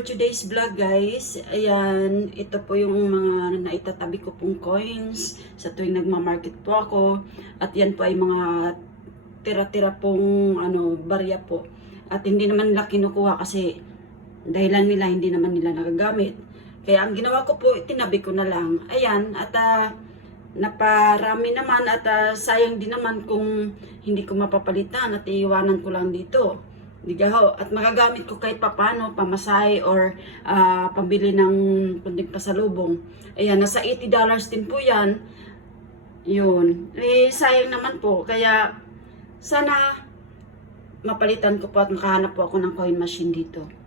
today's vlog guys, ayan, ito po yung mga naitatabi ko pong coins sa tuwing nagmamarket po ako. At yan po ay mga tira-tira pong ano, barya po. At hindi naman nila kinukuha kasi dahilan nila hindi naman nila nagagamit. Kaya ang ginawa ko po, tinabi ko na lang. Ayan, at ah, naparami naman at ah, sayang din naman kung hindi ko mapapalitan at iiwanan ko lang dito. Digaho, at magagamit ko kahit papano, pamasahe or ah, pambili ng kunting pasalubong. Ayan, nasa $80 din po yan. Yun. Eh, sayang naman po. Kaya, sana mapalitan ko po at makahanap po ako ng coin machine dito.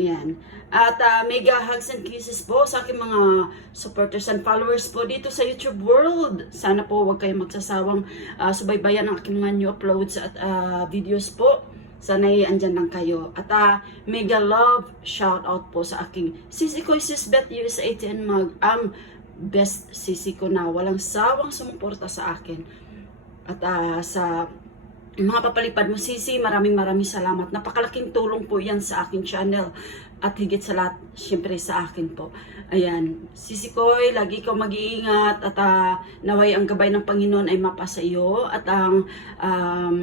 Yan. At ah, mega hugs and kisses po sa aking mga supporters and followers po dito sa YouTube world. Sana po huwag kayong magsasawang ah, subaybayan ang aking mga new uploads at ah, videos po. Sana ay andyan lang kayo. At ah, mega love shout out po sa aking sisi ko Sisbet USA 10 Mag. Ang best sisi ko na walang sawang sumuporta sa akin. At ah, sa mga papalipad mo, Sisi, maraming maraming salamat. Napakalaking tulong po yan sa aking channel. At higit sa lahat, syempre sa akin po. Ayan, Sisi Koy, lagi ko mag-iingat at ah, naway ang gabay ng Panginoon ay mapasa iyo at ang um,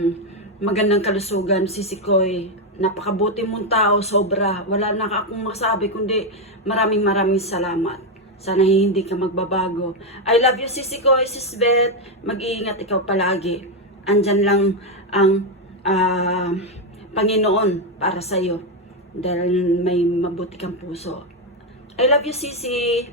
magandang kalusugan, Sisi Koy. Napakabuti mong tao, sobra. Wala na akong masabi, kundi maraming maraming salamat. Sana hindi ka magbabago. I love you, Sisi Koy, Sis Beth. Mag-iingat ikaw palagi. Andyan lang ang ah, Panginoon para sa iyo dahil may mabuti kang puso. I love you, Sisi.